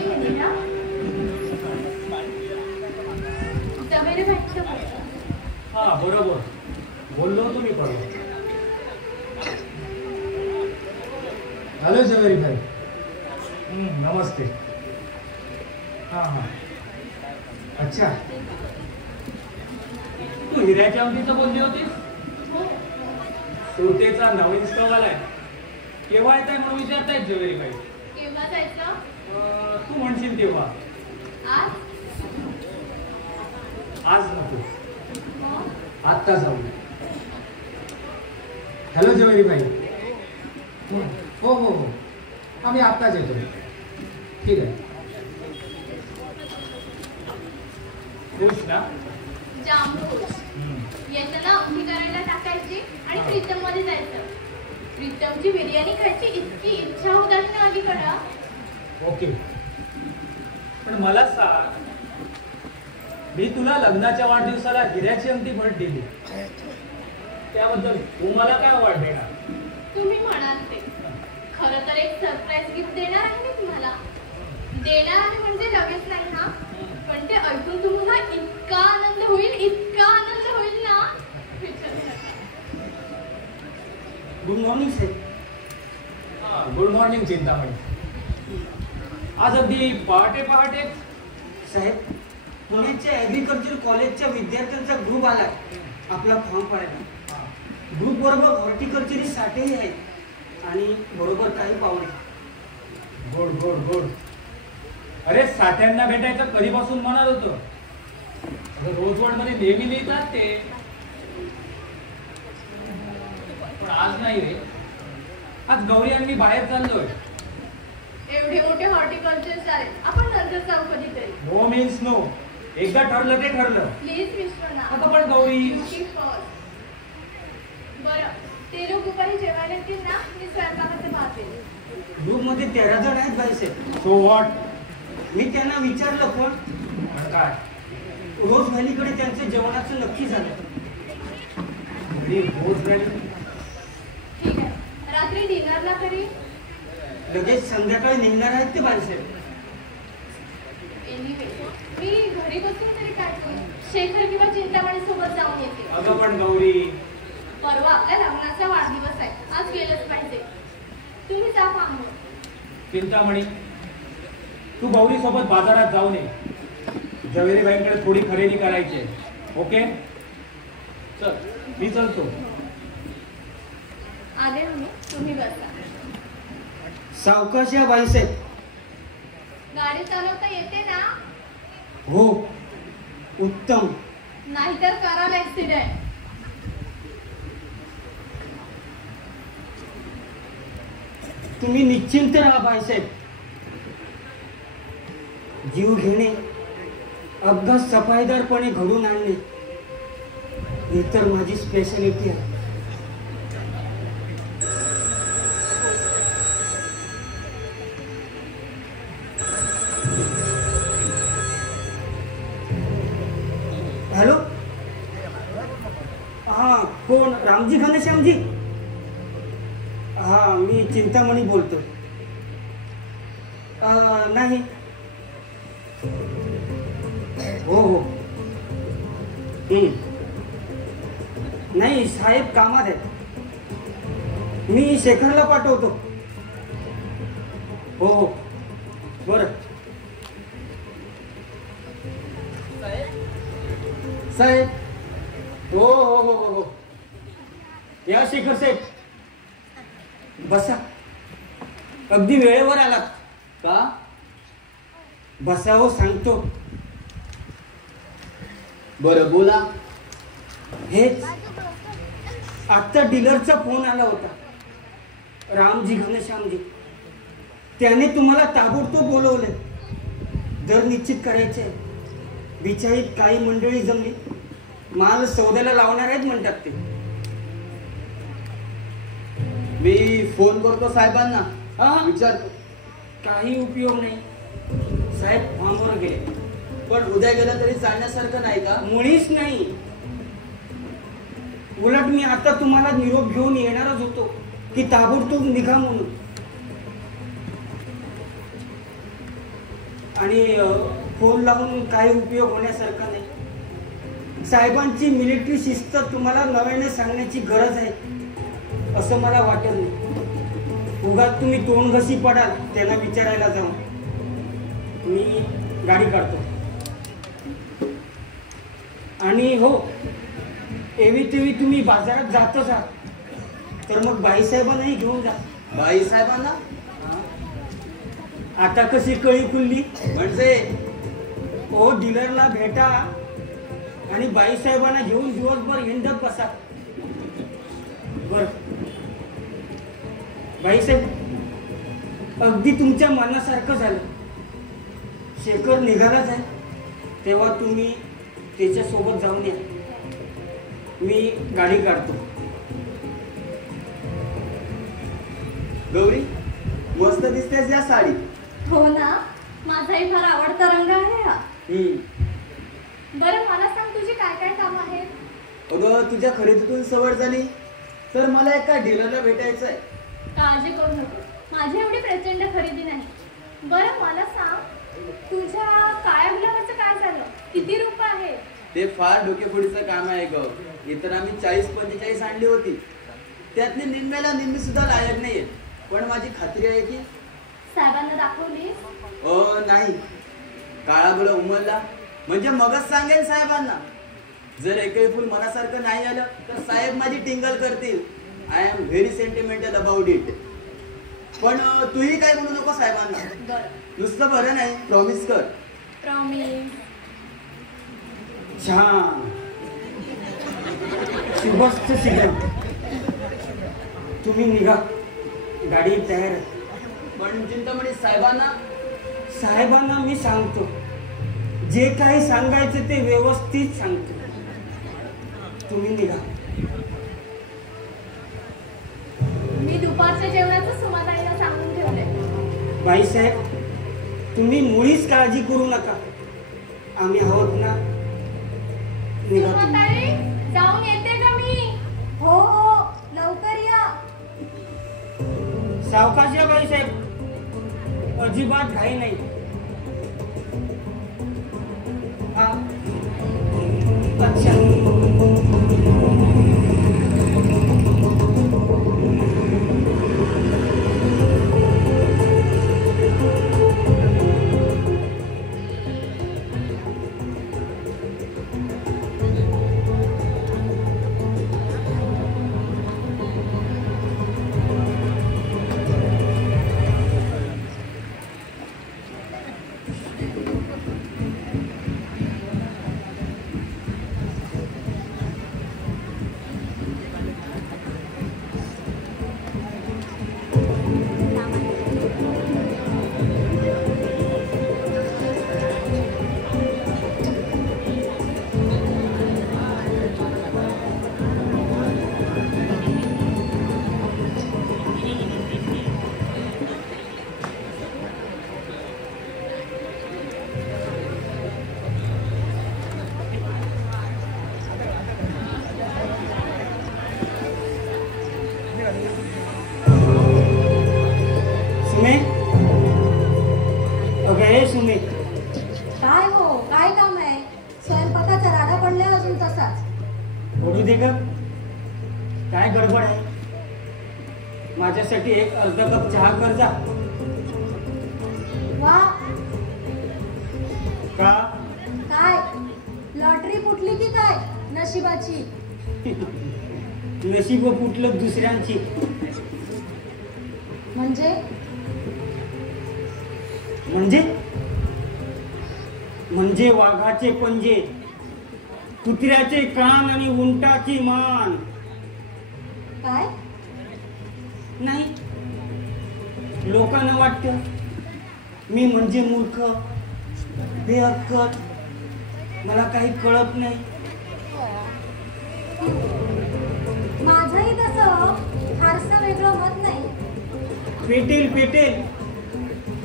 एक मिनिट हा. जवेरी भाईचं हा बरोबर बोललो होतो मी पण. हॅलो जवेरी भाई. नमस्ते. हां हां अच्छा तू हिऱ्याच्या अवधीचं बोलली होतीस. श्रोतेचा नवीन स्टॉल आलाय. केव्हा येत आहे म्हणून विचारतायत जवेरी भाई. केव्हा जायचं? तू म्हणशील तेव्हा. आज? आज नको आत्ता जाऊ. हॅलो जवेरी भाई. हो हो हो आम्ही आत्ताच येतो. ठीक आहे. खुश ना? जाम खुश. येताना उंडी करायला टाकायची आणि प्रीतम मध्ये जायचं. प्रीतमची बिर्याणी खायची इतकी इच्छा होत आहे ना अलीकडं. ओके पण मला सांग, मी तुला लग्नाच्या वाढदिवसाला हिऱ्याची अंगठी भेट दिली त्याबद्दल तू मला काय अवॉर्ड देणार? तुम्ही म्हणाल ते. खरं तर एक सरप्राईज गिफ्ट देणार आहे मी तुम्हाला. देणार आहे म्हणजे लगेच नाही ना, पण ते ऐकून तुम्हाला इतका आनंद होईल, इतका आनंद होईल ना. गुड मॉर्निंग साहेब. Good morning Chintamani. आज अगदी पहाटे पहाटे साहेब, पुण्याच्या ॲग्रिकल्चर कॉलेजच्या विद्यार्थ्यांचा ग्रुप आलाय आपला फॉर्म भरायला. ग्रुप बरोबर हॉर्टिकल्चरची साठेही आहेत आणि बरोबर काही पाहुणे. Good good good. अरे साठ्यांना भेटायचं कधीपासून म्हणत होतं. रोजवड मध्ये नेहमी लिहितात ते, पण आज नाही रे. आज गौरी आणि मी बाहेर चाललोय. एवढे मोठे हॉर्टिकल्चर आहेत, आपण नंतर जाऊ कधीतरी. No means no. एकदा ठरलं ते ठरलं. प्लीज विश्वनाथ. आता पण गौरी. बरं ते लोक दुपारी जेवायला येतील ना, मी स्वयंपाकाचं पाहते. ग्रुप मध्ये 13 जण आहेत बाईसाहेब. So what? मी त्यांना विचारलं पण काय रोज व्हॅलीकडे त्यांचं जेवणाचं नक्की झालं. रोज व्हॅली? ठीक आहे. रात्री डिनरला तरी लगेच संध्याकाळी निघणार आहेत ते बाईसाहेब. एनिवे मी घरी बसून तरी काय करू. शेखर किंवा चिंतामणी सोबत जाऊन येते. अगं पण गौरी, परवा आपल्या लग्नाचा वाढदिवस आहे, आज गेलंच पाहिजे. तुम्ही जा काम. चिंतामणी तू गौरी सोबत बाजारात जाऊ नये. जवेरी बाईंकडे थोडी खरेदी करायची आहे. ओके चल मी चलतो. आले ना मी, तुम्ही बसा. सावकाश या बाईसाहेब. गाडी चालवता येते ना? हो उत्तम. नाहीतर कराल ऍक्सिडेंट. तुम्ही निश्चिंत राहा बाईसाहेब. जीव घेणे, अपघात सफाईदारपणे घडून आणणे ही तर माझी स्पेशालिटी आहे. हॅलो. हा कोण? रामजी घनश्यामजी? हा मी चिंतामणी बोलतो. नाही. हो हो. नाही साहेब कामात आहेत. मी शेखरला पाठवतो. हो हो बरं. साहेब हो हो हो हो हो. या शेखर साहेब बसा. अगदी वेळेवर आलात का? बसावं सांगतो. बरं बोला. हेच आत्ता डीलरचा फोन आला होता, रामजी घनश्यामजी. त्याने तुम्हाला ताबडतोब बोलवले. दर निश्चित करायचे. विचारित काही मंडळी जमली, माल सौद्याला लावणार आहेत म्हणतात ते. मी फोन करतो साहेबांना. हा विचारतो. काही उपयोग नाही. साहेब फॉर्मवर गेले. पण उद्या गेलं तरी चालण्यासारखं नाही का? मुळीच नाही. उलट मी आता तुम्हाला निरोप घेऊन येणारच होतो की ताबडतोब निघा म्हणून. आणि फोन लावून काही उपयोग होण्यासारखा नाही. साहेबांची मिलिटरी शिस्त तुम्हाला नव्याने सांगण्याची गरज आहे असं मला वाटत नाही. उगाच तुम्ही तोंड घसी पडाल त्यांना विचारायला जाऊन. मी गाडी काढतो. आणि हो, एवी तेवी तुम्ही बाजारात जातच आहात तर मग बाईसाहेबांनाही घेऊन जा. बाई साहेबांना आता कशी कळी खुलली म्हणजे ओ डीलरला भेटा आणि बाईसाहेबांना घेऊन दिवसभर हिंडत बसा. बर बाईसाहेब, अगदी तुमच्या मनासारखं झालं. शेखर निघालाच आहे तेव्हा तुम्ही त्याच्यासोबत जाऊन या. मी गाडी काढतो. गौरी, मस्त दिसतेस या साडी. हो ना, माझाही फार आवडता रंग आहे हा. बरं मला सांग, तुझी काय काय कामं आहेत? अगं, तुझ्या खरेदीतून सवड झाली तर मला एका डीलरला भेटायचं आहे. काळजी करू नको, माझी एवढी प्रचंड खरेदी नाही. बरं मला सांग, तुझ्या काळ्या गुलाबाचं काय झालं? किती रुपये आहे? ते फार डोकेफोडीचं काम आहे ग. इतर आम्ही 40-45 आणली होती, त्यातली निम्म्याला निम्मी सुद्धा लायक नाहीये. पण माझी खात्री आहे की साहेबांना दाखवली? नाही, काळा गुलाब उमलला म्हणजे मगच सांगेन साहेबांना. जर एकही फुल मनासारखं नाही आलं तर साहेब माझी टिंगल करतील. I am very sentimental about it. पण तूही काय बोलू नको साहेबांना. बरं, नुसतं बरं नाही, प्रॉमिस कर. प्रॉमिस. छान, शुभस्थ शीघ्र. तुम्ही निघा, गाडी तयार आहे. पण चिंतामणी साहेबांना साहेबांना मी सांगतो, जे काही सांगायचं ते व्यवस्थित सांगतो. तुम्ही निघा. मी दुपारच्या जेवणाचं सुमाताईला सांगून ठेवलंय. बाईसाहेब, तुम्ही मुळीच काळजी करू नका, आम्ही आहोत ना. निघा तुम्ही. सुमाताई, जाऊन येते का मी? हो हो, लवकर या. सावकाश या बाईसाहेब, अजिबात घाई नाही. हा, अच्छा. सुमे, अगं हे सुमे, काय हो, काय काम आहे? स्वयंपाकाचा राडा पडलाय अजून तसाच. बोलू दे ग, काय गडबड आहे? माझ्यासाठी एक अर्धा कप चहा कर जा. वा, का? काय लॉटरी फुटली की काय नशिबाची? नशीब फुटलं दुसऱ्यांची. म्हणजे म्हणजे म्हणजे वाघाचे पंजे, कुत्र्याचे कान आणि उंटाची मान. काय? नाही, लोकांना वाटतं मी म्हणजे मूर्ख, बेअक्कल, मला काही कळत नाही. माझंही तसं फारसं वेगळं मत नाही. पेटेल पेटेल,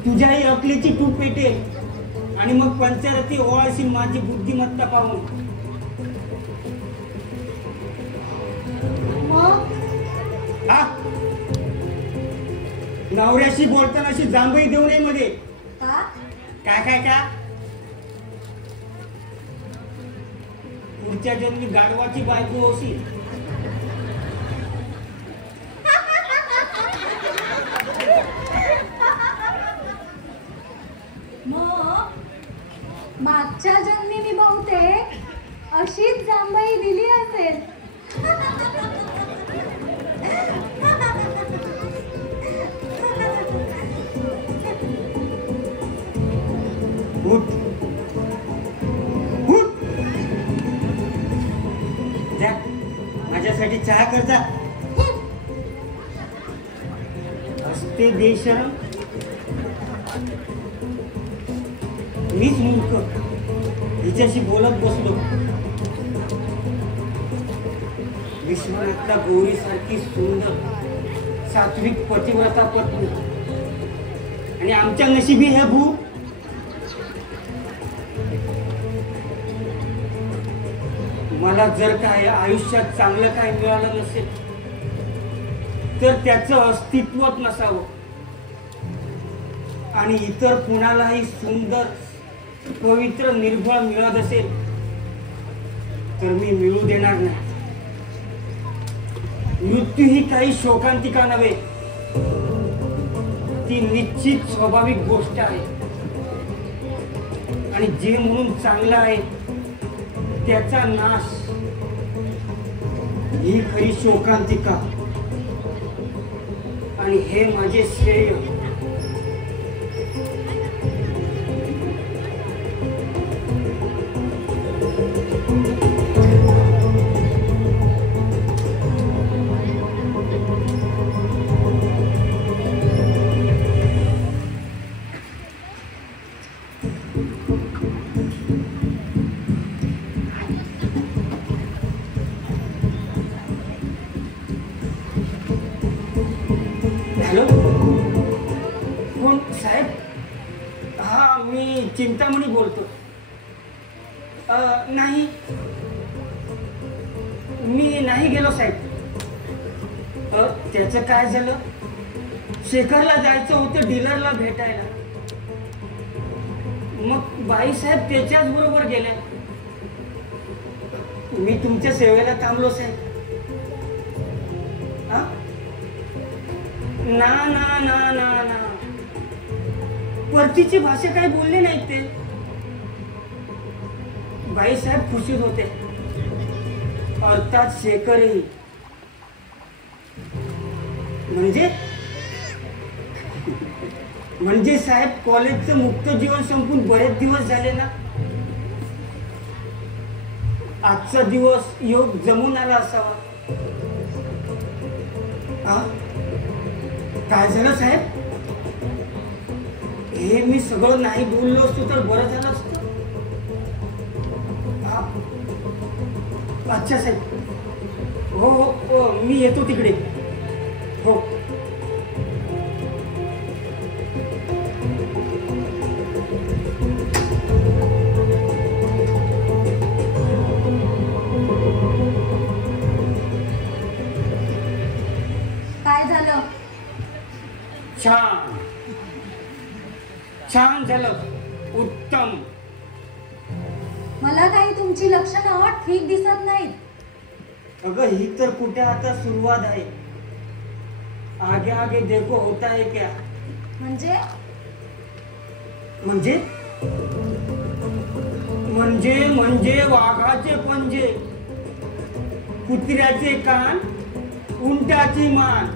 तुझ्याही अकलेची तू पेटेल आणि मग पंचारती ओवाळशील माझी बुद्धिमत्ता पाहून. मग हा, नवऱ्याशी बोलताना अशी जांभई देऊ नये मध्ये. का? काय पुढच्या जन्मी गाढवाची बायको होशील. मग मागच्या जन्मी मी बहुतेक अशीच जांभई दिली असेल. उठ उठ जा, माझ्यासाठी चहा कर जा. असते बेशरम, मीच मूर्ख हिच्याशी बोलत बसलो. विश्वनाथला गौरीसारखी सुंदर सात्विक पतिव्रता पत्नी आणि आमच्या नशिबी हे भू. मला जर काय आयुष्यात चांगलं काय मिळालं नसेल तर त्याचं अस्तित्वच नसावं आणि इतर कुणालाही सुंदर पवित्र निर्भळ मिळत असेल तर मी मिळू देणार नाही. मृत्यू ही काही शोकांतिका नव्हे, ती निश्चित स्वाभाविक गोष्ट आहे आणि जे म्हणून चांगलं आहे त्याचा नाश ही खरी शोकांतिका आणि हे माझे श्रेय. हॅलो, कोण साहेब? हा, मी चिंतामणी बोलतो. नाही, मी नाही गेलो साहेब. त्याचं काय झालं? शेखरला जायचं होतं डीलरला भेटायला. मग बाईसाहेब त्याच्याच बरोबर गेल्या. मी तुमच्या सेवेला थांबलो साहेब. ना ना ना ना ना, परतीची भाषा काही बोलले नाहीत ते. बाईसाहेब खुशीत होते, अर्थात शेखरही. म्हणजे साहेब, कॉलेजचं मुक्त जीवन संपून बरेच दिवस झाले ना. आजचा दिवस योग जमून आला असावा. काय झालं साहेब? हे मी सगळं नाही बोललो असतो तर बरं झालं असतं. अच्छा साहेब, हो हो, मी येतो तिकडे. हो, काय झालं? छान छान झालं, उत्तम. मला काही तुमची लक्षणं ठीक दिसत नाहीत. अगं, ही तर कुठे आता सुरुवात आहे. आगे आगे देखो होता है क्या. म्हणजे म्हणजे म्हणजे म्हणजे वाघाचे पंजे, कुत्र्याचे कान, उंटाची मान.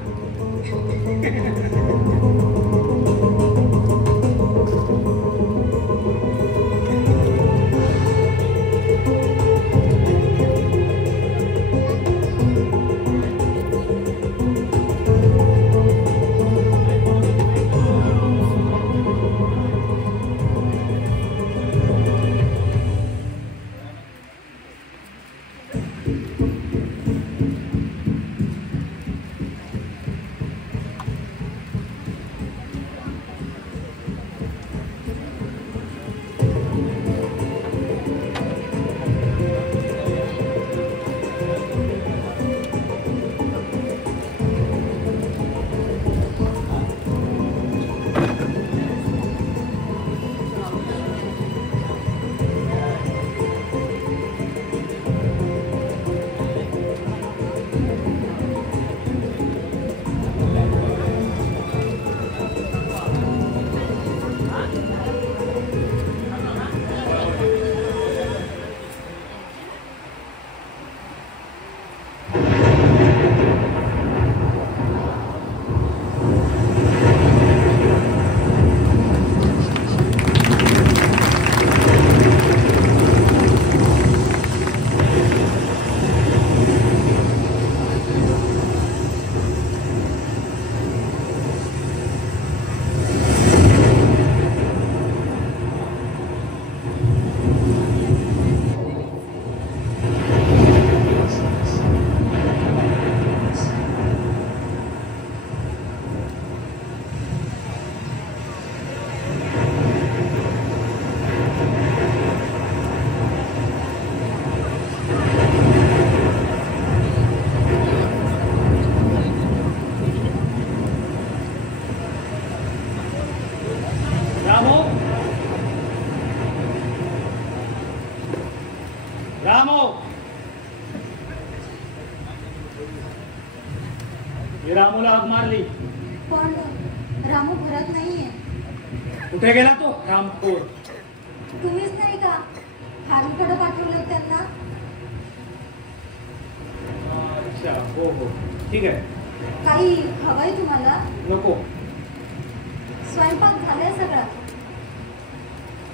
रामो रामो मी रामूला हाक मारली. पण रामू घरात नाहीये. कुठे गेला तो रामखोर? तुम्हीच नाही का फार्मकडे पाठवलं त्यांना? अच्छा हो हो ठीक आहे. काही हवंय तुम्हाला? नको. स्वयंपाक झालाय सगळा.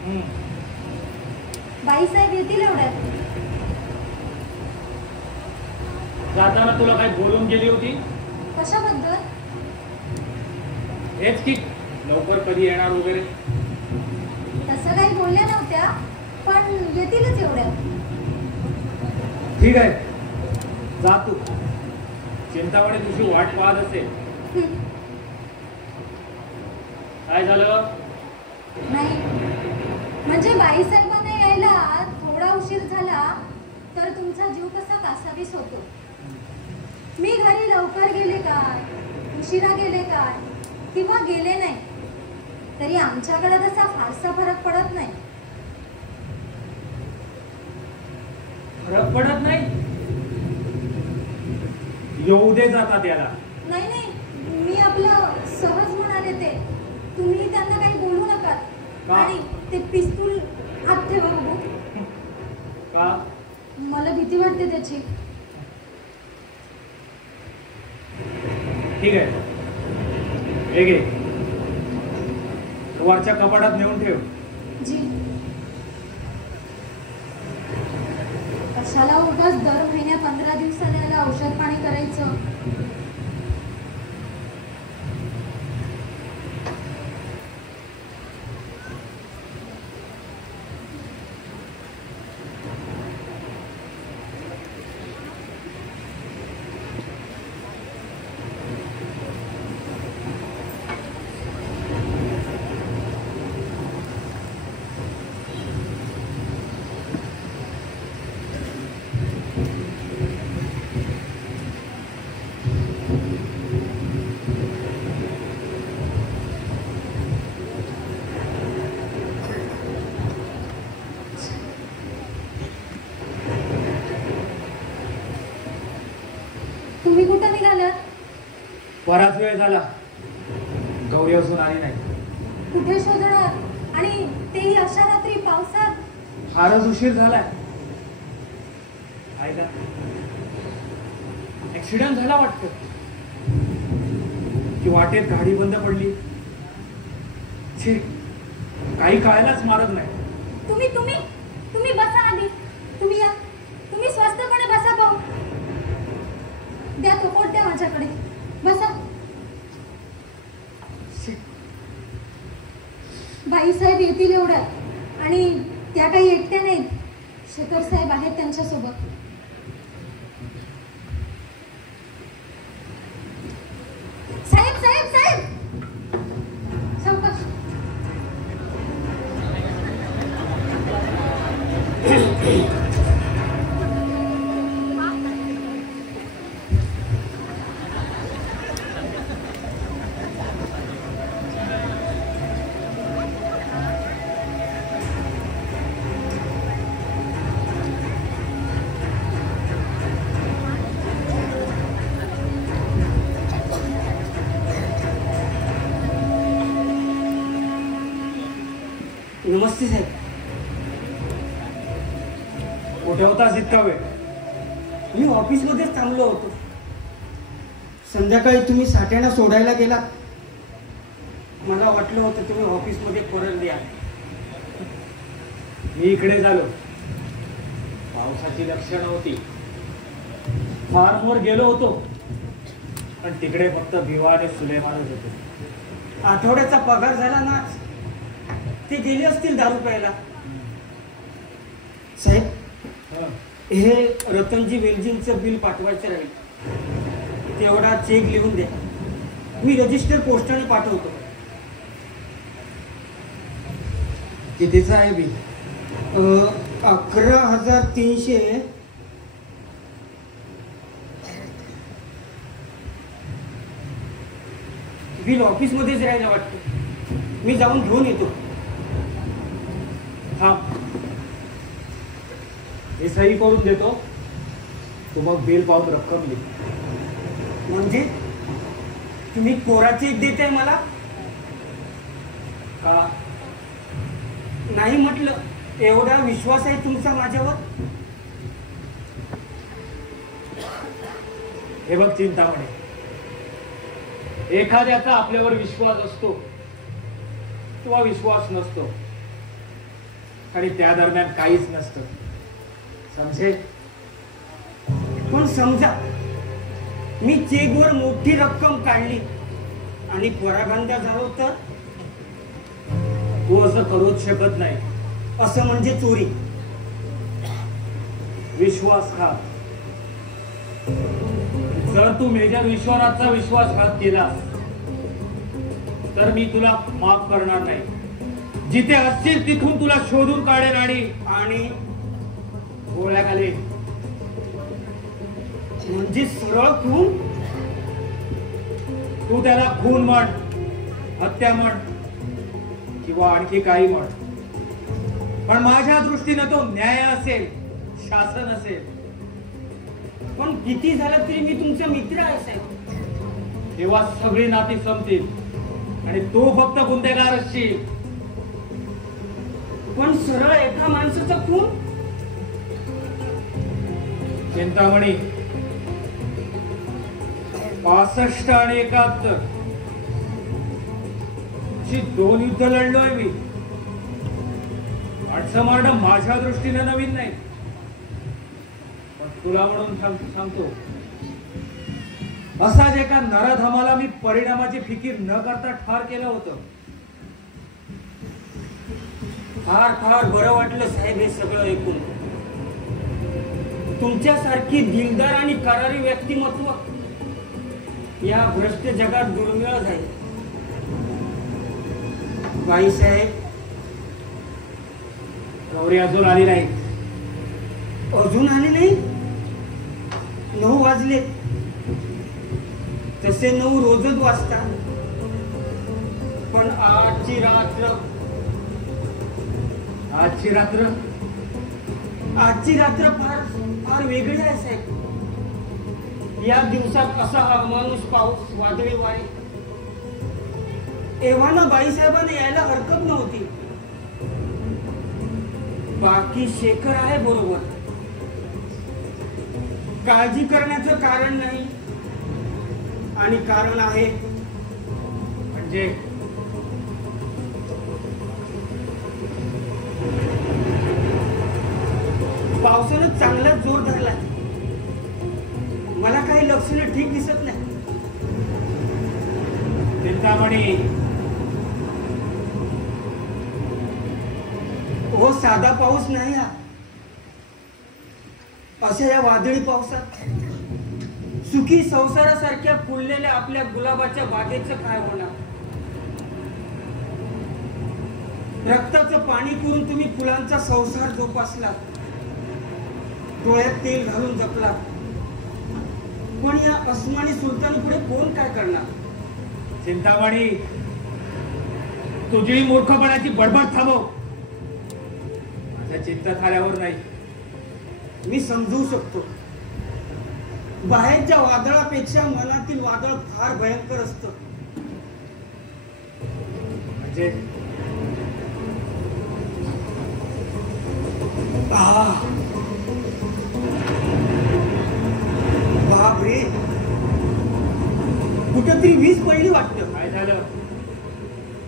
हम्म. बाईसाहेब येतील एवढ्यात. जाताना तुला काही बोलून गेली होती? कशाबद्दल? हेच की लवकर कधी येणार वगैरे. तसं काही बोलल्या नव्हत्या, पण येतीलच एवढ्यात. ठीक आहे जा तू. चिंतामणी तुझी वाट पाहत असेल. काय झालं? नाही म्हणजे बाईसाहेबांना यायला थोडा उशीर झाला तर तुमचा जीव कसा कासावीस होतो. मी घरी लवकर गेले काय, उशिरा गेले काय किंवा गेले नाही तरी आमच्याकडे तसा फारसा फरक पडत नाही. फरक पडत नाही? येऊ दे जाता त्याला. नाही नाही मी आपलं सहज म्हणाले ते. तुम्ही त्यांना काही बोलू नका. का? आणि ते पिस्तूल आत ठेवा बघू. का? मला भीती वाटते त्याची. ठीक आहे हे घे. वरच्या कपाटात नेऊन ठेव. जी. कशाला उगाच दर महिन्या 15 दिवसाला याला औषध पाणी करायचं. तुम्ही कुठं निघालात? बराच वेळ झाला गौरी अजून आली नाही. कुठे शोधणार? आणि तेही अशा रात्री पावसात. फारच उशीर झालाय. ऐका ऍक्सिडेंट झाला वाटतं की वाटेत गाडी बंद पडली. छी काही कळायलाच मारत नाही. तुम्ही तुम्ही तुम्ही बसा आधी. तुम्ही या. तुम्ही स्वस्तपणे बसा पाहू. द्या तो कोट द्या माझ्याकडे. बसा. बाईसाहेब येतील एवढ्यात आणि त्या काही एकट्या नाहीत. शेखर साहेब आहेत त्यांच्यासोबत. साहेब साहेब साहेब सावकाश. नमस्ते साहेब. कुठे होतास इतका वेळ? मी ऑफिसमध्येच थांबलो होतो. संध्याकाळी तुम्ही साठ्यांना सोडायला गेला. मला वाटलं होतं तुम्ही ऑफिसमध्ये परत द्या. मी इकडे झालो. पावसाची लक्षणं होती. फार्मवर गेलो होतो पण तिकडे फक्त भिवा आणि सुलेमानच होते. आठवड्याचा पगार झाला ना. ते गेले असतील दारू प्यायला. साहेब हं. हे रतनजी वेलजींचं बिल पाठवायचं राहील. तेवढा चेक लिहून द्या. मी रजिस्टर पोस्टाने पाठवतो. कितीचा आहे बिल? 11,300. बिल ऑफिसमध्येच राहायला वाटतं. मी जाऊन घेऊन येतो. थांब, हे सही करून देतो, तू मग बिल पाहून रक्कम लिह. म्हणजे तुम्ही कोरा चेक देताय मला? का? नाही म्हटलं, एवढा विश्वास आहे तुमचा माझ्यावर? हे बघ चिंतामणी, एखाद्याचा आपल्यावर विश्वास असतो किंवा विश्वास नसतो आणि त्या दरम्यान काहीच नसतं, समजे? पण समजा मी चेकवर मोठी रक्कम काढली आणि परागंदा झालो तर? तू असं करूच शकत नाही. असं म्हणजे चोरी. विश्वासघात. जर तू मेजर विश्वनाथचा विश्वासघात केलास तर मी तुला माफ करणार नाही. जिथे असशील तिथून तुला शोधून काढेन आणि गोळ्या घालेन. म्हणजे सरळ खून? तू त्याला खून म्हण, हत्या म्हण किंवा आणखी काही म्हण, पण माझ्या दृष्टीने तो न्याय असेल, शासन असेल. पण किती झालं तरी मी तुमचा मित्र आहे साहेब. तेव्हा सगळी नाती संपतील आणि तू फक्त गुन्हेगार असशील. पण सरळ एका माणसाचा खून? चिंतामणी, 65 आणि 71 ची 2 युद्ध लढलोय मी. माणसं मारणं माझ्या दृष्टीने नवीन नाही, पण तुला म्हणून सांगतो, असाच एका नराधमाला मी परिणामाची फिकीर न करता ठार केलं होतं. फार फार बरं वाटलं साहेब हे सगळं ऐकून. तुमच्यासारखी दिलदार आणि करारी व्यक्तिमत्व या भ्रष्ट जगात दुर्मिळच आहे. बाईसाहेब, गौरी अजून आली नाही. अजून आले नाही? 9 वाजले. तसे 9 रोजच वाजतात, पण आजची रात्र फार फार वेगळी आहे साहेब. या दिवसात असा अमानुष पाऊस, वादळी वारे, एव्हाना बाईसाहेबांना यायला हरकत नव्हती. बाकी शेखर आहे बरोबर, काळजी करण्याचं कारण नाही. आणि कारण आहे म्हणजे पावसानं चांगलाच जोर धरलाय. मला काही लक्षणं ठीक दिसत नाही. चिंतामणी, हो साधा पाऊस नाही हा. अशा या वादळी पावसात सुखी संसारासारख्या फुललेल्या आपल्या गुलाबाच्या बागेचं काय होणार? रक्ताचं पाणी करून तुम्ही फुलांचा संसार जोपासला, डोळ्यात तेल घालून जपला, पण या अस्मानी सुलतानी पुढे कोण काय करणार? चिंतामणी, तुझी मूर्खपणाची बडबड थांबव. माझ्या चिंता झाल्यावर नाही. मी समजू शकतो, बाहेरच्या वादळापेक्षा मनातील वादळ फार भयंकर असतं. म्हणजे बापरे, कुठेतरी वीज पडली वाटतं. काय झालं?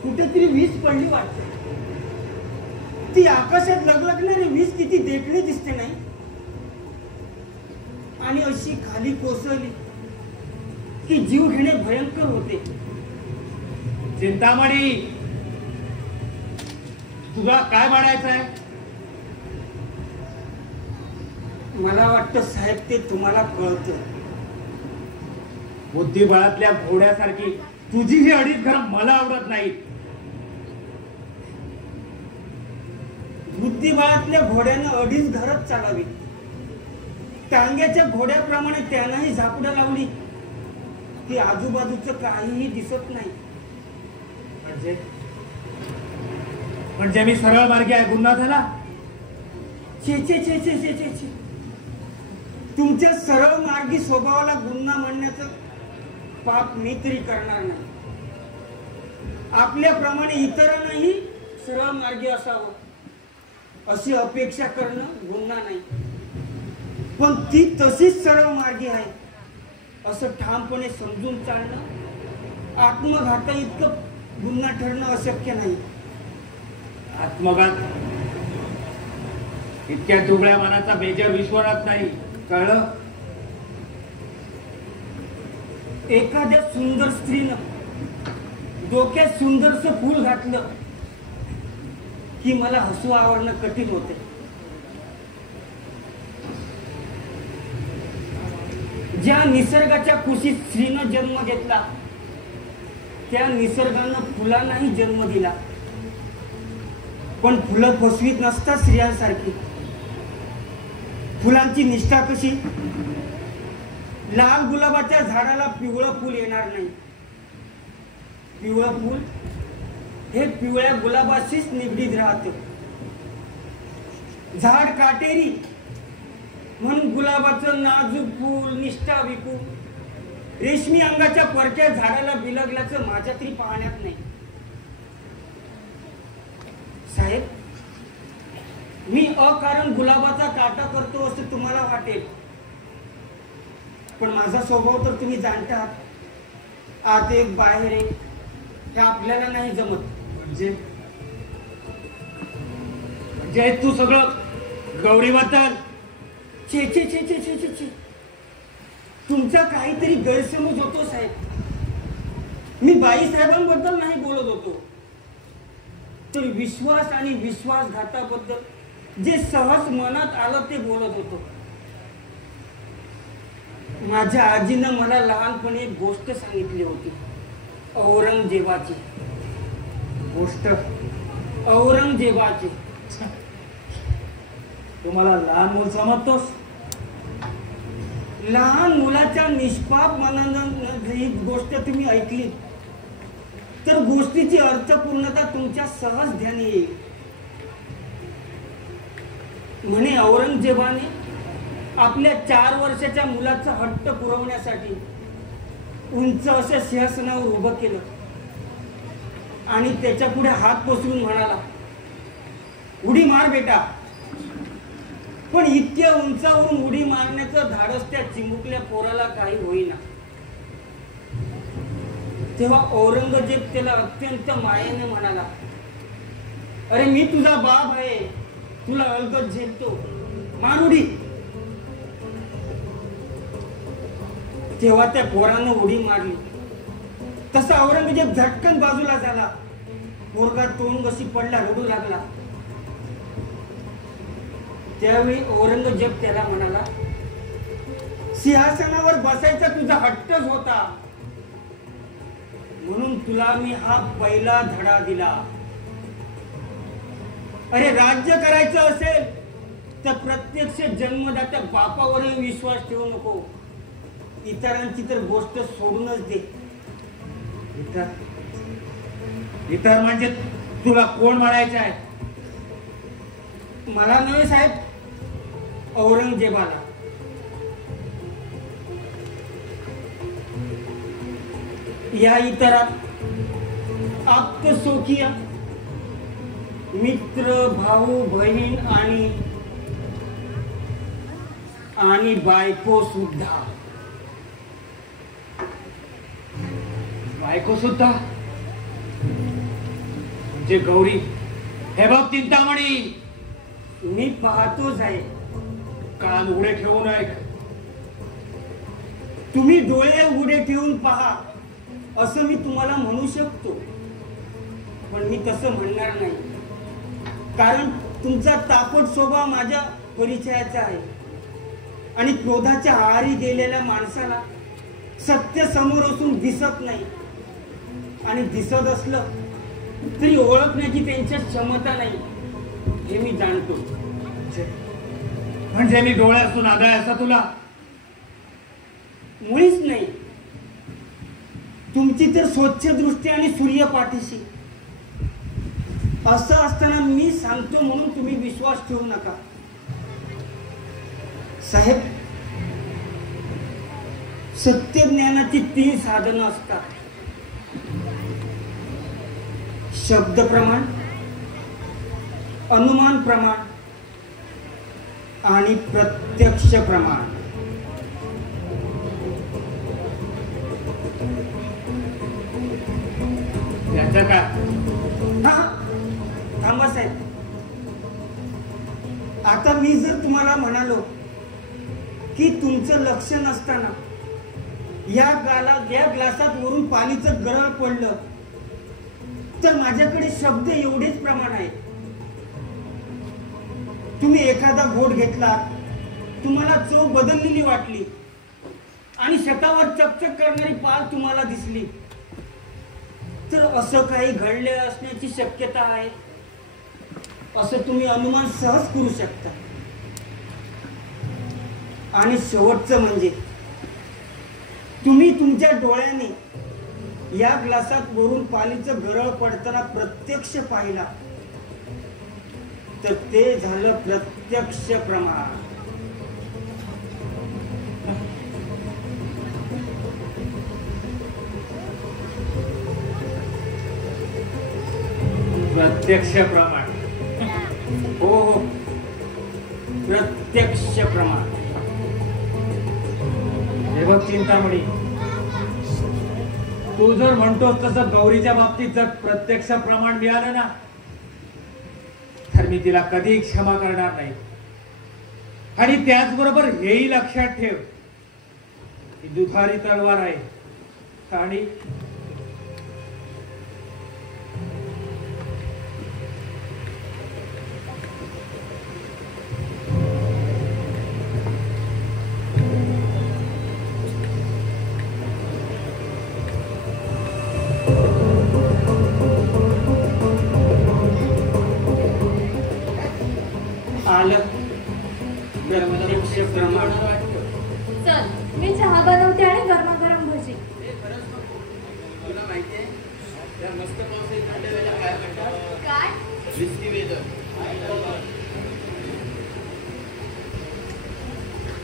कुठेतरी वीज पडली वाटतं. ती आकाशात लगलगणारी वीज किती देखणी दिसते नाही? आणि अशी खाली कोसळली की जीव घेणे भयंकर होते. चिंतामणी, तुला काय म्हणायचं आहे? मला वाटतं साहेब ते तुम्हाला कळतं. बुद्धिबळातल्या घोड्यासारखी तुझी ही 2.5 घरं मला आवडत नाही. बुद्धिबळातल्या घोड्यानं 2.5 घरच चालावी. टांग्याच्या घोड्याप्रमाणे त्यानंही झापडं लावली की आजूबाजूचं काहीही दिसत नाही. म्हणजे म्हणजे मी सरळ मार्गी आहे, गुन्हा झाला? छे छे छे छे छे छे छे. तुमच्या सरळ मार्गी स्वभावाला गुन्हा म्हणण्याचं पाप मी तरी करणार नाही. आपल्याप्रमाणे इतरांनाही सरळ मार्गी असावं अशी अपेक्षा करणं गुन्हा नाही. पण ती तशीच सरळ मार्गी आहे असं ठामपणे समजून चालणं आत्मघाता इतकं गुन्हा ठरणं अशक्य नाही. आत्मघात इतक्या दुबळ्या मनाचा मेजर विश्वनाथ नाही, कळलं? एखाद्या सुंदर स्त्रीनं डोक्यात सुंदरसं फूल घातलं की मला हसू आवरणं कठीण होते. ज्या निसर्गाच्या कुशीत स्त्रीनं जन्म घेतला त्या निसर्गानं फुलांनाही जन्म दिला. पण फुलं फसवीत नसतात स्त्रियांसारखी. फुलांची निष्ठा कशी? लाल गुलाबाच्या झाडाला पिवळं फूल येणार नाही. पिवळं फूल हे पिवळ्या गुलाबाशीच निगडीत राहते. झाड काटेरी म्हणून गुलाबाचं नाजूक फूल निष्ठा विकू रेशमी अंगाच्या परक्या झाडाला बिलगल्याचं माझ्या तरी पाहण्यात नाही. साहेब, मी अकारण गुलाबाचा काटा करतो असं तुम्हाला वाटेल, पण माझा स्वभाव तर तुम्ही जाणतात. आत एक बाहेर एक हे आपल्याला नाही जमत. म्हणजे तू सगळं गौरीबद्दल? छे छे छे छे छे छे छे. तुमचा काहीतरी गैरसमज होतो साहेब. मी बाई साहेबांबद्दल नाही बोलत होतो, तर विश्वास आणि विश्वासघाताबद्दल जे सहज मनात आलं ते बोलत होतो. माझ्या आजीनं मला लहानपणी एक गोष्ट सांगितली होती, औरंगजेबाची गोष्ट. औरंगजेबाची. तुम्हाला लहान मूल समजतोस? लहान मुलाच्या निष्पाप मनानं ही गोष्ट तुम्ही ऐकली तर गोष्टीची अर्थपूर्णता तुमच्या सहज ध्यानी येईल. म्हणे औरंगजेबाने आपल्या 4 वर्षाच्या मुलाचा हट्ट पुरवण्यासाठी उंच अशा सिंहासनावर उभं केलं आणि त्याच्या पुढे हात पसरून म्हणाला, उडी मार बेटा. पण इतक्या उंचावरून उडी मारण्याचं धाडस त्या चिमुकल्या पोराला काही होईना. तेव्हा औरंगजेब त्याला अत्यंत मायेने म्हणाला, अरे मी तुझा बाप आहे, तुला अलगद झेलतो, मार उडी. तेव्हा त्या पोरानं उडी मारली. तसा औरंगजेब झटकन बाजूला झाला. पोरगा तोंड कशी पडला, रडू लागला. त्यावेळी औरंगजेब त्याला म्हणाला, सिंहासनावर बसायचा तुझा हट्टच होता म्हणून तुला मी हा पहिला धडा दिला. अरे राज्य करायचं असेल तर प्रत्यक्ष जन्मदात्या बापावरही विश्वास ठेवू नको. इतरांची तर गोष्ट सोडूनच दे. इतर म्हणजे तुला कोण म्हणायचं आहे? मला नव्हे साहेब, औरंगजेबाला. या इतरात आप्त सोखिया मित्र भाऊ बहीण आणि बायको सुद्धा. बायको सुद्धा? म्हणजे गौरी हे बघ चिंतामणी, मी पाहतोच आहे. कान उघडे ठेवून ऐक. तुम्ही डोळे उघडे ठेवून पहा असं मी तुम्हाला म्हणू शकतो, पण मी तसं म्हणणार नाही. कारण तुमचा तापट स्वभाव माझ्या परिचयाचा आहे आणि क्रोधाच्या आहारी गेलेल्या माणसाला सत्य समोर असून दिसत नाही आणि दिसत असलं तरी ओळखण्याची त्यांच्यात क्षमता नाही हे मी जाणतो. म्हणजे मी डोळे असून आदळ असा तुला? मुळीच नाही. तुमची तर स्वच्छ दृष्टी आणि सूर्यपाठीशी. असं असताना मी सांगतो म्हणून तुम्ही विश्वास ठेवू नका साहेब. सत्य ज्ञानाची 3 साधनं असतात. शब्द प्रमाण, अनुमान प्रमाण आणि प्रत्यक्ष प्रमाण. याचा का हा थांबा साहेब. आता मी जर तुम्हाला म्हणालो की तुमचं लक्ष नसताना या ग्लासात वरून पाणीचं गरळ पडलं तर माझ्याकडे शब्द एवढेच प्रमाण आहे. तुम्ही एखादा घोट घेतला, तुम्हाला चव बदललेली वाटली आणि शतावर चकचक करणारी पाल तुम्हाला दिसली तर असं काही घडले असण्याची शक्यता आहे असं तुम्ही अनुमान सहज करू शकता. आणि शेवटचं म्हणजे तुम्ही तुमच्या डोळ्याने या ग्लासात वरून पाणीचं गरळ पडताना प्रत्यक्ष पाहिला तर ते झालं प्रत्यक्ष प्रमाण. प्रत्यक्ष प्रमाण. हो हो प्रत्यक्ष प्रमाण. हे बघ चिंतामणी, तू जर म्हणतोस तसं गौरीच्या बाबतीत जर प्रत्यक्ष प्रमाण मिळालं ना तर मी तिला कधी क्षमा करणार नाही. आणि त्याचबरोबर हेही लक्षात ठेव की दुधारी तलवार आहे आणि प्रत्यक्ष प्रमाण. चल मी चहा बनवते आणि गरमागरम भजी. तुला माहितीये त्या मस्त पावसाळी थंड वेळेला काय म्हणतात? काय? Whisky weather.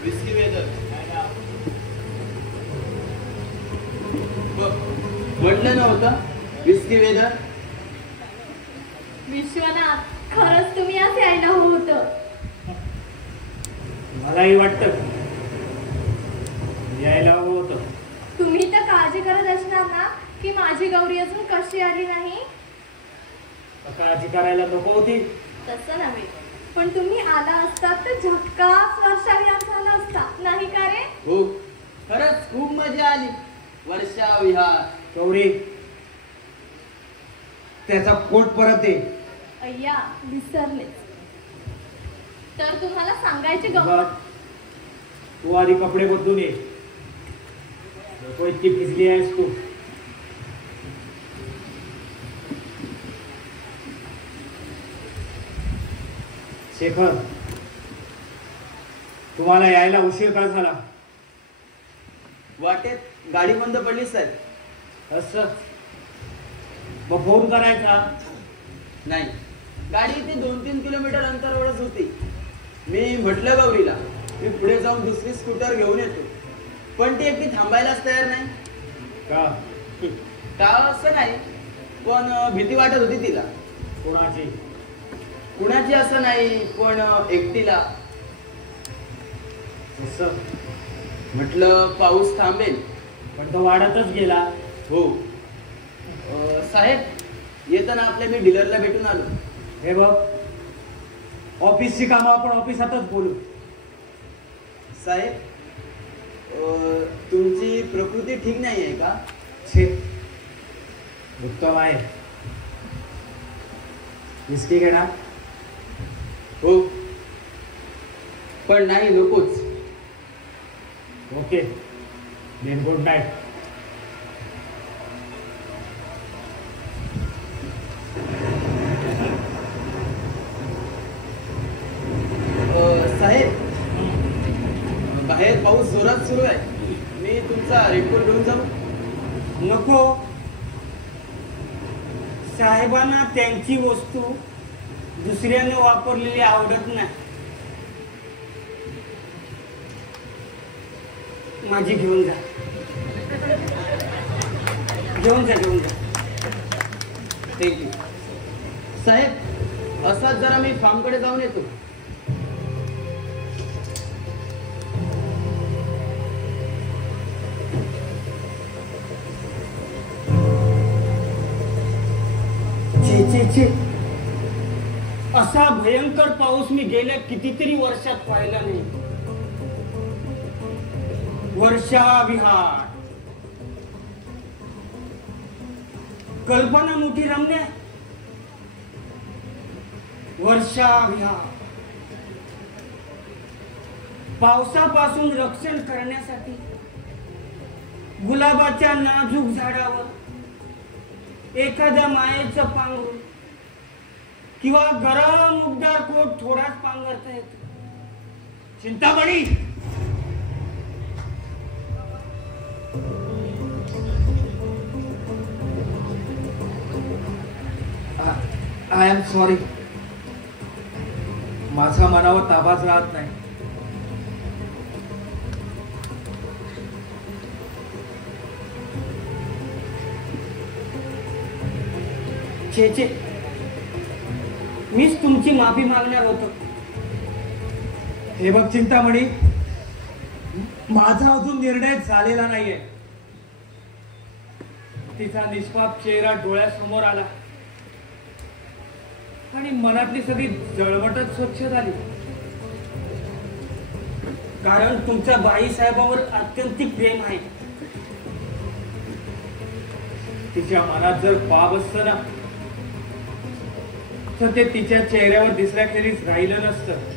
Whisky weather. म्हटलं नव्हतं विस्की वेदर. विश्वनाथ, खरंच तुम्ही आज यायला हवं होतं. मलाही वाटतं यायला हवं होतं. तुम्ही तर काळजी करत असणार ना की माझी गौरी अजून कशी आली नाही. काळजी करायला नको होती. तसं नव्हे, पण तुम्ही आला असतात तर झक्कास वर्षाविहार झाला असता, नाही का रे? हो खरंच खूप मजा आली. वर्षा विहार. गौरी, त्याचा कोट परत दे. अय्या विसरलेच. तर तुम्हाला सांगायचे बघ, गंमत. तू आधी कपडे बदलून ये. नको इतकी भिजली आहेस तू. शेखर, तुम्हाला यायला उशीर का झाला? वाटेत गाडी बंद पडली साहेब. असं मग फोन करायचा. नाही, गाडी इथे 2-3 किलोमीटर अंतरावरच होती. मी म्हटलं गौरीला मी पुढे जाऊन दुसरी स्कूटर घेऊन येतो, पण ती एकटी थांबायलाच तयार नाही. का? का असं नाही, पण भीती वाटत होती तिला. कोणाची? कुणाची असं नाही, पण एकटीला. असं म्हटलं पाऊस थांबेल. पण तो वाढतच गेला. हो साहेब, येताना आपल्या मी डीलरला भेटून आलो. हे बघ, ऑफिसची कामं आपण ऑफिसातच बोलू. साहेब, तुमची प्रकृती ठीक नाही आहे का? छे, उत्तम आहे. विस्की घेणार? हो, पण नाही, नकोच. Okay, then good night. साहेब, बाहेर पाऊस जोरात सुरू आहे. मी तुमचा रेनकोट घेऊन जाऊ? नको साहेबांना त्यांची वस्तू दुसऱ्याने वापरलेली आवडत नाही. माझी घेऊन जा, घेऊन जा, घेऊन जा. थँक्यू साहेब. असाच जरा मी फार्मकडे जाऊन येतो. छे छे छे, असा भयंकर पाऊस मी गेल्या कितीतरी वर्षात पाहिला नाही. वर्षा विहार, कल्पना मोठी रमणे. वर्षा विहार, पावसापासून रक्षण करण्यासाठी गुलाबाच्या नाजूक झाडावर एखाद्या मायेचं पांघरूण किंवा गरम उबदार कोट थोडाच पांघरता येतो. Chintamani, I am sorry. माझा मनावर ताबाच राहत नाही. छे छे, मीच तुमची माफी मागणार होतो. हे बघ चिंतामणी, माझा अजून निर्णय झालेला नाहीये. तिचा निष्पाप चेहरा डोळ्यासमोर आला आणि मनातली सगळी जळमटच स्वच्छ झाली. कारण तुमच्या बाईसाहेबांवर अत्यंतिक प्रेम आहे. तिच्या मनात जर पाप असतं ना, तर ते तिच्या चेहऱ्यावर दिसल्याखेरीज राहिलं नसतं.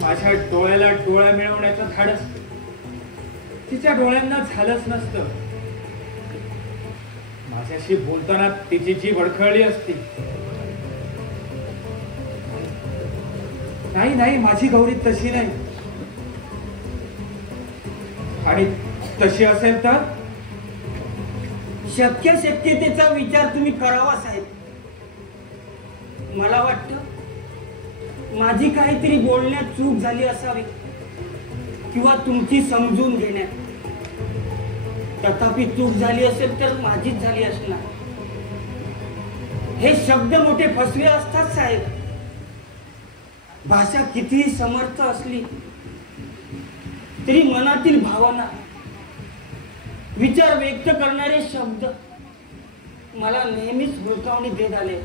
माझ्या डोळ्याला डोळा मिळवण्याचं धाडस तिच्या डोळ्यांना झालंच नसतं. माझ्याशी बोलताना तिची जीभ अडखळली असती. नाही नाही, माझी गौरी तशी नाही. आणि तशी असेल तर शक्य शक्यतेचा विचार तुम्ही करावा साहेब. मला वाटतं माझी काहीतरी बोलण्यात चूक झाली असावी किंवा तुमची समजून घेण्यात. तथापि चूक झाली असेल तर माझीच झाली असणार. हे शब्द मोठे फसवे असतात साहेब. भाषा कितीही समर्थ असली तरी मनातील भावना, विचार व्यक्त करणारे शब्द मला नेहमीच हुलकावणी देत आले.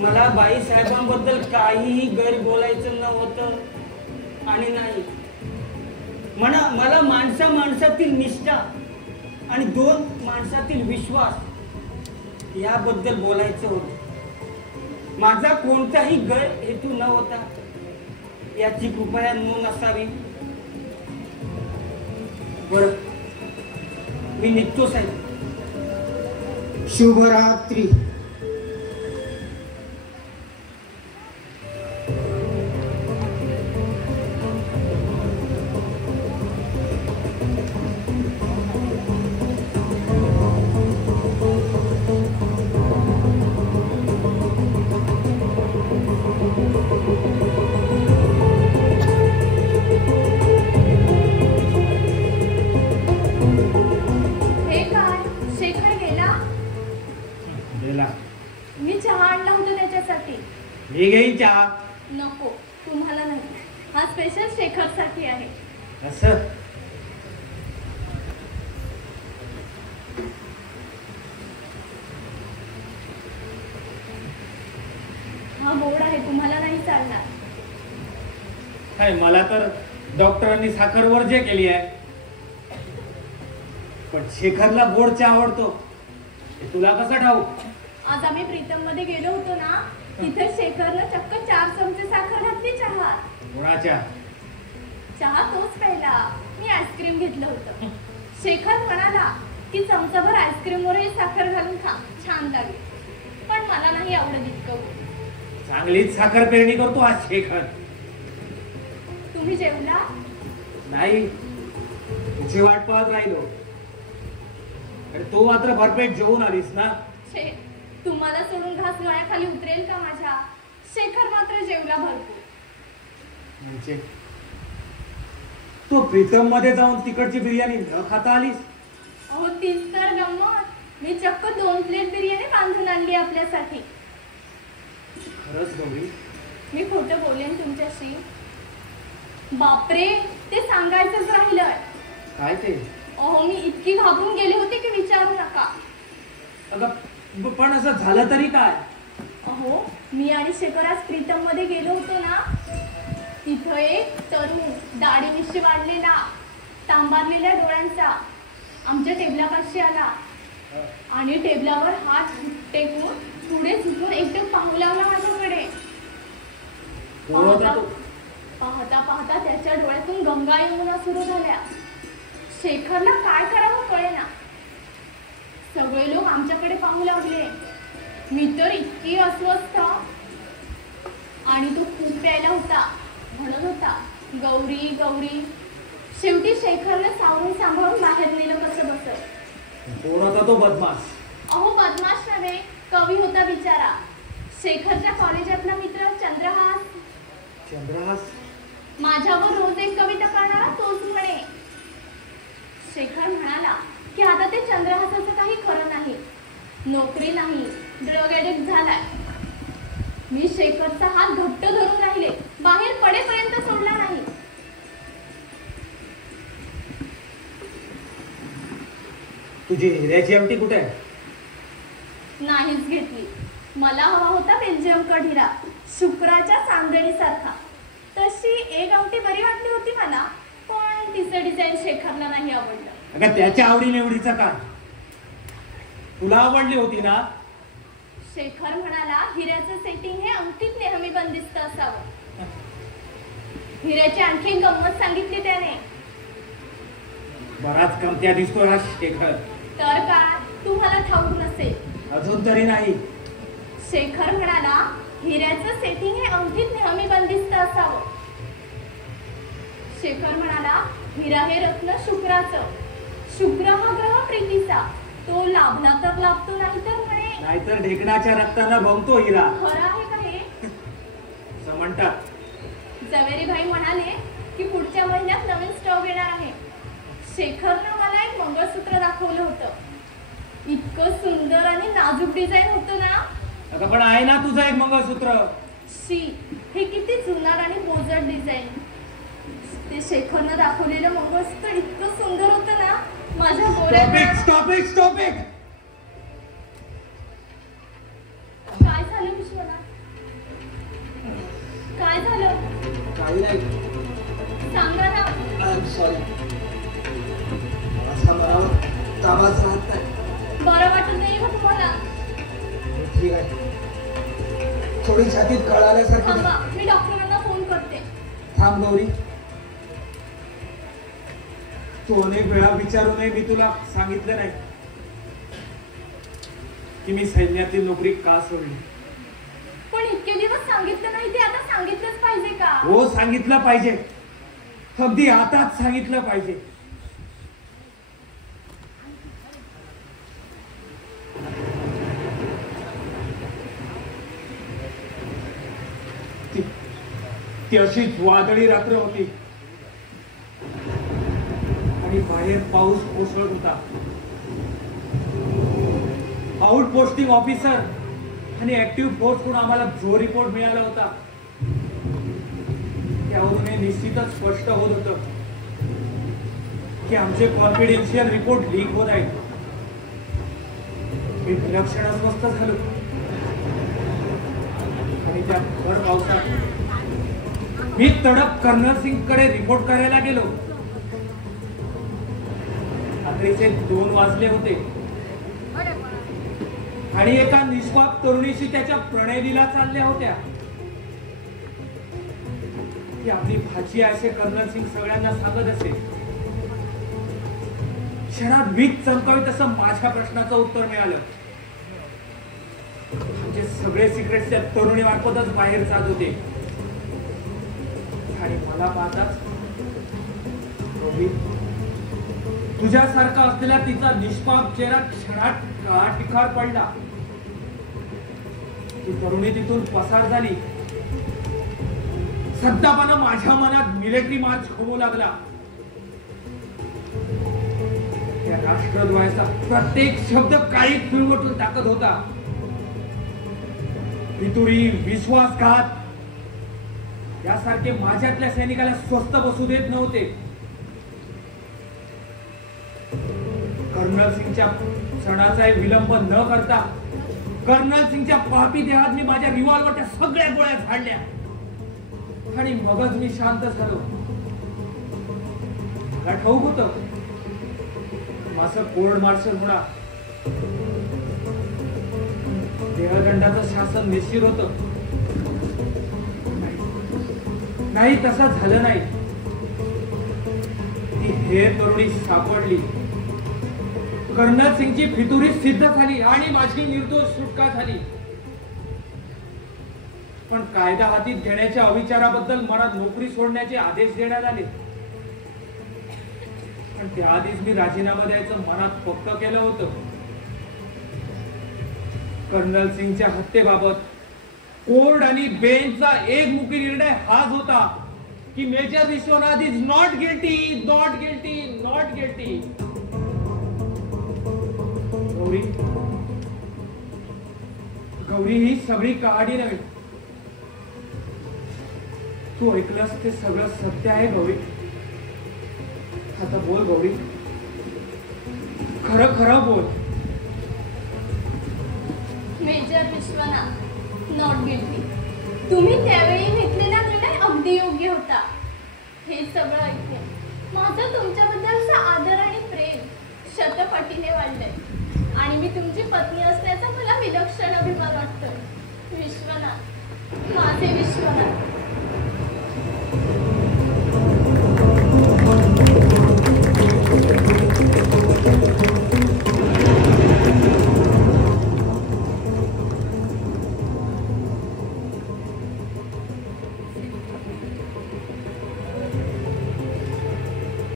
मला बाईसाहेबांबद्दल काहीही गैर बोलायचं नव्हतं आणि नाही. मला माणसातील निष्ठा आणि दोन माणसातील विश्वास याबद्दल बोलायचं होतं. माझा कोणताही गैर हेतू न होता याची कृपया नोंद असावी. बरं, मी निघतो साहेब. शुभरात्री. हे काय, शेखर गेला? गेला. मी चहा आणला होता त्याच्यासाठी. मी घेईन चहा. नको, तुम्हाला नाही. हा स्पेशल शेखरसाठी आहे. असं हा गोड आहे, तुम्हाला नाही चालणार. काय, मला तर डॉक्टरांनी साखर वर्ज्य केली आहे. पण शेखरला गोड चहा आवडतो, हे तुला कसं ठाऊक? आज आम्ही प्रीतम मध्ये गेलो होतो ना, तिथे शेखरनं चक्क 4 चमचे साखर घातली चहा. कोणाच्या? चहा तोच प्यायला. मी आईस्क्रीम घेतलं होतं. शेखर म्हणाला की चमचाभर आईस्क्रीम वर साखर घालून खा, छान लागेल. पण मला नाही आवडत इतकं. चांगलीच साखर पेरणी करतो आज शेखर. तुम्ही जेवला? नाही, तुझी वाट पाहत राहिलो. अरे तू मात्र भरपेट जेवून आलीस ना. छे, तुम्हाला सोडून घास गळ्याखाली उतरेल का माझ्या? शेखर मात्र जेवला भरपूर. म्हणजे तू प्रीतम मध्ये जाऊन तिकडची बिर्याणी न खाता आलीस? अहो तीच तर गंमत. मी चक्क 2 प्लेट बिर्याणी बांधून आणली आपल्यासाठी. खरंच गौरी? मी खोटं बोलेन तुमच्याशी? बापरे, ते सांगायचंच राहिलं. काय ते? अहो मी इतकी घाबरून गेले होते की विचारू नका. अगं पण असं झालं तरी काय? अहो मी आणि शेखर आज प्रीतम मध्ये गेलो होतो ना, तिथं एक तरुण दाढी मिशी वाढलेला, तांबारलेल्या डोळ्यांचा आमच्या टेबलापाशी आला आणि टेबलावर हात टेकून पुढे झुकून एकदम पाहू लागला माझ्याकडे. पाहता पाहता त्याच्या डोळ्यातून गंगा यमुना सुरू झाल्या. शेखरला काय करावं कळेना. सगळे लोक आमच्याकडे पाहू लागले. मी तर इतकी अस्वस्थ. आणि तो खूप प्यायला होता, म्हणत होता गौरी गौरी. शेवटी शेखरला सावरून सांभाळून बाहेर नेलं कसं बस. कोण होता तो बदमाश? अहो बदमाश नव्हे, कवी होता बिचारा. शेखरच्या कॉलेजातला मित्र चंद्रहास. चंद्रहास? माझ्यावर रोज एक कविता करणारा तोच म्हणे. शेखर म्हणाला की आता ते चंद्रहासाचं काही खरं नाही, नोकरी नाही, ड्रग ऍडिक्ट झालाय. मी शेखरचा हात घट्ट धरून राहिले, बाहेर पडेपर्यंत सोडला नाही. तुझी हिऱ्याची आमटी कुठे आहे? नाहीच घेतली. मला हवा होता बेल्जियम कढीरा, शुक्राच्या चांदणीसारखा. तशी एक आमटी बरी वाटली होती मला, पण तिचं डिझाईन शेखरला नाही आवडलं. अगं त्याच्या आवडीनिवडीचं काय? तुला आवडली होती ना? शेखर म्हणाला हिऱ्याचं सेटिंग हे अंगठीत नेहमी बंदिस्त असावं. हिऱ्याची आणखी गंमत सांगितली त्याने. बराच कमत्या दिसतोय हा शेखर. तर काय, तुम्हाला ठाऊक नसेल? अजून तरी नाही. शेखर म्हणाला हिऱ्याचं सेटिंग हे अंगठीत नेहमी बंदिस्त असावं. शेखर म्हणाला हिरा हे रत्न शुक्राचं. शुक्र हा ग्रह प्रीतीचा, तो लाभला तर लाभतो, नाही तर म्हणे. नाहीतर ढेकणाच्या रक्तानं भंगतो हिरा. खरं आहे का हे? असं म्हणतात. जवेरीबाई म्हणाले की पुढच्या महिन्यात नवीन स्टॉक येणार आहे. शेखरनं मला एक मंगळसूत्र दाखवलं होतं. इतकं सुंदर आणि नाजूक डिझाईन होतं ना. अगं पण आहे ना तुझं एक मंगळसूत्र. शी, हे किती जुनार आणि बोजड डिझाईन. ते शेखरनं दाखवलेलं मंगळसूत्र इतकं सुंदर होतं ना. माझ्या गोऱ्या स्टॉप इट. काय झालं विश्वनाथ? काय झालं? काही नाही. सांगा ना. I am sorry. माझ्या मनावर कामाच राहत नाही. बरं वाटत नाही का तुम्हाला? ठीक आहे. थोडी छातीत कळ आल्यासारखी. थांबा, मी डॉक्टरांना फोन करते. थांब गौरी. तू अनेक वेळा विचारूनही मी तुला सांगितलं नाही की मी सैन्यातील नोकरी का सोडली. पण इतके दिवस सांगितलं नाही, ते आता सांगितलंच पाहिजे का? हो सांगितलं पाहिजे. अगदी आताच सांगितलं पाहिजे. ती अशीच वादळी रात्र होती आणि बाहेर पाऊस कोसळत होता. आउट पोस्टिंग ऑफिसर आणि ऍक्टिव्ह फोर्स कडून आम्हाला जो रिपोर्ट मिळाला होता त्यावरून हे निश्चितच स्पष्ट होत होतं की आमचे कॉन्फिडेन्शियल रिपोर्ट लीक होत आहेत. मी विलक्षण अस्वस्थ झालो आणि त्या भर पावसात मी तडक कर्नल सिंग कडे रिपोर्ट करायला गेलो. रात्रीचे 2 वाजले होते आणि एका निष्पाप तरुणीशी त्याच्या प्रणयलीला चालल्या होत्या. ती आपली भाची असे कर्नल सिंग सगळ्यांना सांगत असे. क्षणात वीज चमकावी तसं माझ्या प्रश्नाचं उत्तर मिळालं. म्हणजे सगळे सिक्रेट्स त्या तरुणी मार्फतच बाहेर जात होते. आणि मला पाहताच तुझ्यासारखा असलेला तिचा निष्पाप चेहरा क्षणात काळाटिखार पडला. ती तरुणी तिथून पसार झाली. संतापानं माझ्या मनात मिलिटरी मार्च होऊ लागला. त्या राष्ट्रध्वजाचा प्रत्येक शब्द काळीत पिळवटून टाकत होता. फितुरी, विश्वासघात यासारखे माझ्यातल्या सैनिकाला स्वस्थ बसू देत नव्हते. कर्नल सिंगच्या सणाचाही विलंब न करता कर्नल सिंगच्या पापी देहात मी माझ्या रिव्हॉल्वरच्या सगळ्या गोळ्या झाडल्या आणि मगच मी शांत झालो. मला ठाऊक होतं माझं कोर्ट मार्शल होणार. देहदंडाचं शासन निश्चित होतं. नाही तसं झालं नाही. ती हे तरुणी सापडली. कर्नल सिंगची फितुरी सिद्ध झाली आणि माझी निर्दोष सुटका झाली. पण कायदा हातीत घेण्याच्या अविचाराबद्दल मला नोकरी सोडण्याचे आदेश देण्यात आले. पण त्याआधीच मी राजीनामा द्यायचं मनात पक्क केलं होतं. कर्नल सिंगच्या हत्येबाबत कोर्ट आणि बेंचचा एकमुखी निर्णय हाच होता की major Vishwanath is not guilty, not guilty, not guilty. Gauri ही सगळी कहाणी नव्हे. तू ऐकलंस ते सगळं सत्य आहे गौरी. आता बोल गौरी, खरं खरं बोल. Major Vishwanath not guilty. तुम्ही त्यावेळी घेतलेला निर्णय अगदी योग्य होता. हे सगळं ऐकून माझं तुमच्याबद्दलचा आदर आणि प्रेम शतपटीने वाढलंय आणि मी तुमची पत्नी असण्याचा मला विलक्षण अभिमान वाटतोय. विश्वनाथ, माझे विश्वनाथ.